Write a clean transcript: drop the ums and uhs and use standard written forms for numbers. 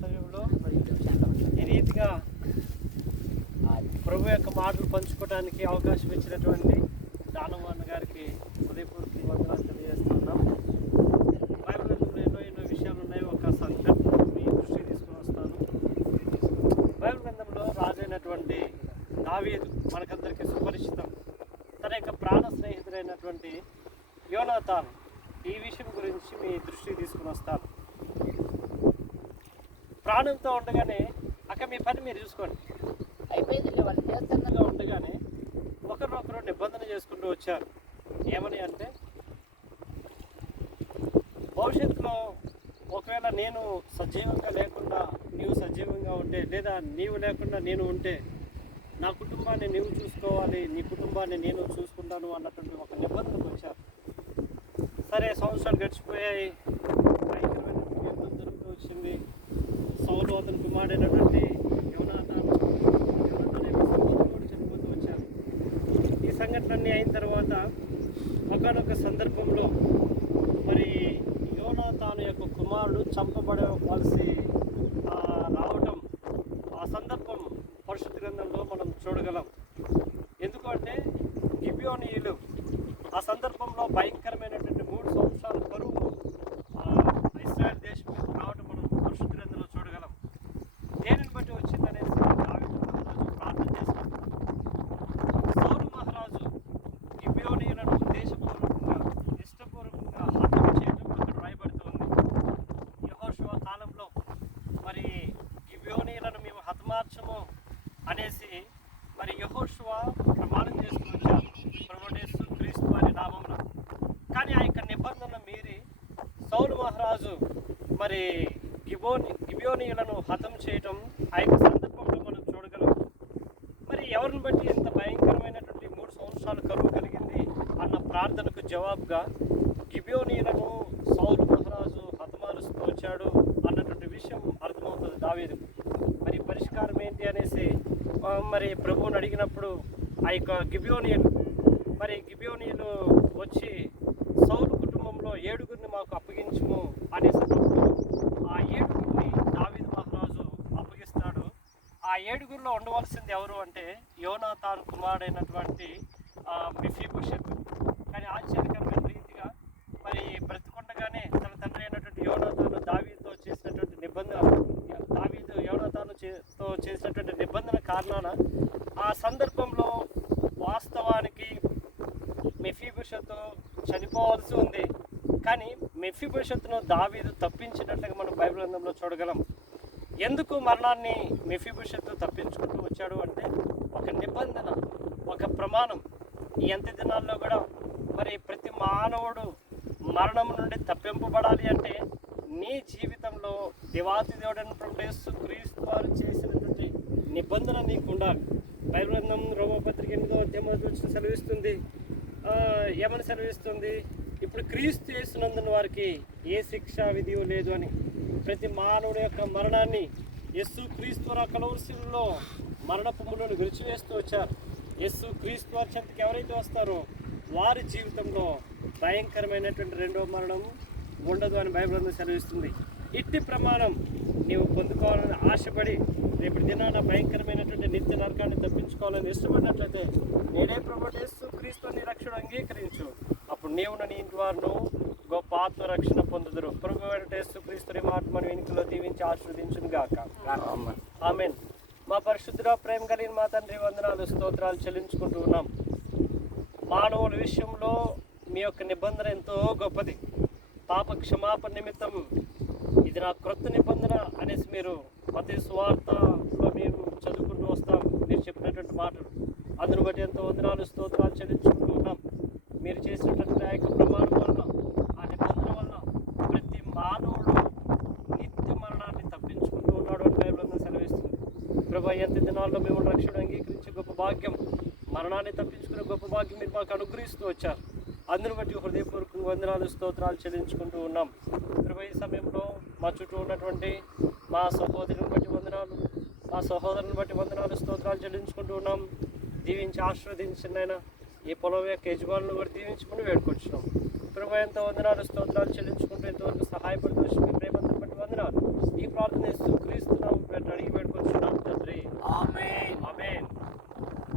సమయంలో ఈ రీతిగా ప్రభు యొక్క మాటలు పంచుకోవడానికి అవకాశం ఇచ్చినటువంటి దానవాన్న గారికి హృదయపూర్వక వందనాలు తెలియజేస్తున్నాం. బైబిల్ గ్రంథంలో ఎన్నో విషయాలు ఉన్నాయి. ఒక సంఘటన మీ దృష్టికి తీసుకుని వస్తాను. బైబిల్ గ్రంథంలో రాజైనటువంటి దావీదు మనకందరికీ సుపరిచితం. తన యొక్క ప్రాణ స్నేహితుడైనటువంటి యోనాతాను ఈ విషయం గురించి మీ దృష్టికి తీసుకుని వస్తాను. ప్రాణంతో ఉండగానే అక్క మీ పని మీరు చూసుకోండి అయిపోయింది, వాళ్ళు చేస్తున్నగా ఉండగానే ఒకరినొకరు నిబంధన చేసుకుంటూ వచ్చారు. ఏమని అంటే, భవిష్యత్తులో ఒకవేళ నేను సజీవంగా లేకుండా నీవు సజీవంగా ఉంటే, లేదా నీవు లేకుండా నేను ఉంటే నా కుటుంబాన్ని నీవు చూసుకోవాలి, నీ కుటుంబాన్ని నేను చూసుకుంటాను అన్నటువంటి ఒక నిబంధనకు వచ్చారు. సరే, సంవత్సరాలు గడిచిపోయాయి. భయంకరమైన యుద్ధం జరుగుతూ వచ్చింది. సౌలు అతని కుమారుడైనటువంటి యోనాతాను చనిపోతూ వచ్చారు. ఈ సంఘటనలన్నీ అయిన తర్వాత ఒకనొక సందర్భంలో మరి యోనాతాను యొక్క కుమారుడు చంపబడవలసి రావటం, ఆ సందర్భం పరిశుద్ధ గ్రంథంలో మనం చూడగలం. ఎందుకంటే గిబియోనీయులు ఆ సందర్భంలో భయంకరమైనటువంటి 3 సంవత్సరాల కరువు ఇశ్రాయేల్ దేశం మీద రావటం మనం పరిశుద్ధ గ్రంథంలో చూడగలం. దేనిని బట్టి వచ్చిందనేసి దావీదు మహారాజు ప్రార్థన చేశారు. సౌలు మహారాజు గిబియోనీయులను ఉద్దేశపూర్వకంగా ఇష్టపూర్వకంగా హత్య చేయడం అక్కడ రాయబడుతుంది. యెహోషువ కాలంలో మరి గిబియోనీయులను మేము హతమార్చము అనేసి మరి యెహోషువ ప్రమాణం చేసుకుని వచ్చారు ప్రభువైన యేసు క్రీస్తు వారి నామమున. కానీ ఆ యొక్క నిబంధన మీరి సౌలు మహారాజు మరి గిబియోనీయులను హతం చేయటం ఆ యొక్క సందర్భంలో మనం చూడగలం. మరి ఎవరిని బట్టి ఎంత భయంకరమైనటువంటి 3 సంవత్సరాలు కరువు కలిగింది అన్న ప్రార్థనకు జవాబుగా గిబియోనీయులను సౌలు మహారాజు హతమారుస్తూ వచ్చాడు అన్నటువంటి విషయం అర్థమవుతుంది దావీదు. మరి పరిష్కారం ఏంటి అనేసి మరి ప్రభువుని అడిగినప్పుడు ఆ యొక్క గిబియోనీయులు వచ్చి సౌలు కుటుంబంలో 7గురిని మాకు అప్పగించుము అనేసినప్పుడు ఆ 7గురిని దావీదు మహారాజు అప్పగిస్తాడు. ఆ 7గురిలో ఉండవలసింది ఎవరు అంటే యోనాతాను కుమారుడైనటువంటి మెఫీబోషెత్. కానీ ఆశ్చర్యకరమైన రీతిగా మరి బ్రతికొండగానే తన తండ్రి అయినటువంటి యోనాతాను దావీదుతో చేసినటువంటి నిబంధన కారణాన ఆ సందర్భంలో వాస్తవానికి మెఫీబోషెత్ చనిపోవాల్సి ఉంది. కానీ మెఫీబోషెత్ను దావీదు తప్పించినట్లుగా మనం బైబిల్ గ్రంథంలో చూడగలం. ఎందుకు మరణాన్ని మెఫీబోషెత్ తప్పించుకుంటూ వచ్చాడు అంటే ఒక నిబంధన, ఒక ప్రమాణం. ఈ అంత్య దినాల్లో కూడా మరి ప్రతి మానవుడు మరణం నుండి తప్పింపబడాలి అంటే నీ జీవితంలో దేవాతి దేవుడైన ప్రభువైన యేసు క్రీస్తు వారు చేసినటువంటి నిబంధన నీకు ఉండాలి. బైబిల్ గ్రంథం రోమపత్రిక 8వ అధ్యాయం సెలవిస్తుంది. ఏమని సెలవిస్తుంది? ఇప్పుడు క్రీస్తు యేసునందున వారికి ఏ శిక్షా విధియో లేదు అని. ప్రతి మానవుని యొక్క మరణాన్ని యేసు క్రీస్తు వారు కలవరిశిలో మరణపు ముళ్ళను విరిచివేస్తూ వచ్చారు. యేసు క్రీస్తు వారి చెంతకి ఎవరైతే వస్తారో వారి జీవితంలో భయంకరమైనటువంటి 2వ మరణం ఉండదు అని బైబిల్ గ్రంథం సెలవిస్తుంది. ఇట్టి ప్రమాణం నీవు పొందుకోవాలని ఆశపడి రేపటి దినాన భయంకరమైనటువంటి నిత్య నరకాన్ని తప్పించుకోవాలని ఇష్టపడినట్లయితే నేనే ప్రభువైన యేసు క్రీస్తు నీ రక్షణ అంగీకరించు. అప్పుడు నీవున నీ ఇంటి వారును గొప్ప ఆత్మరక్షణ పొందుదురు. ప్రభువైన యేసు క్రీస్తు మాట మన వెనుకలో దీవించి ఆశీర్వదించును గాక. ఆమేన్. మా పరిశుద్ధుడా, ప్రేమ కలిగిన మా తండ్రి, వందనాలు స్తోత్రాలు చెల్లించుకుంటూ ఉన్నాం. మానవుల విషయంలో మీ యొక్క నిబంధన ఎంతో గొప్పది. పాప క్షమాపణ నిమిత్తం ఇది నా క్రొత్త నిబంధన అనేసి మీరు ప్రతి సువార్తలో మేము చదువుకుంటూ వస్తాం. మీరు చెప్పినటువంటి మాటలు అందును బట్టి ఎంతో వందనాలు స్తోత్రాలు చెల్లించుకుంటూ ఉన్నాం. మీరు చేసినటువంటి ఆ యొక్క ప్రమాణం వలన, ఆ నిబంధన వలన ప్రతి మానవుడు నిత్య మరణాన్ని తప్పించుకుంటూ ఉన్నాడు అని బైబిల్ సెలవిస్తుంది. ప్రభువా, ఎంత దినాల్లో మేము రక్షణ అంగీకరించే గొప్ప భాగ్యం, మరణాన్ని తప్పించుకునే గొప్ప భాగ్యం మీరు మాకు అనుగ్రహిస్తూ వచ్చారు. అందును బట్టి హృదయపూర్వక వందనాలు స్తోత్రాలు చెల్లించుకుంటూ ఉన్నాం. ఈ సమయంలో మా చుట్టూ ఉన్నటువంటి మా సహోదరుని బట్టి వందనాలు, మా సహోదరుని బట్టి వందనాలు స్తోత్రాలు చెల్లించుకుంటూ ఉన్నాం. దీవించి ఆశీర్వదించండి ఆయన. ఈ పొలం యొక్క యజమానులను కూడా దీవించుకుని వేడుకొచ్చున్నాం. ప్రభువా, ఎంతో వందనాలు స్తోత్రాలు చెల్లించుకుంటూ ఎంతవరకు సహాయపడుతూ మీ ప్రేమను బట్టి వందనాలు. ఈ ప్రార్థన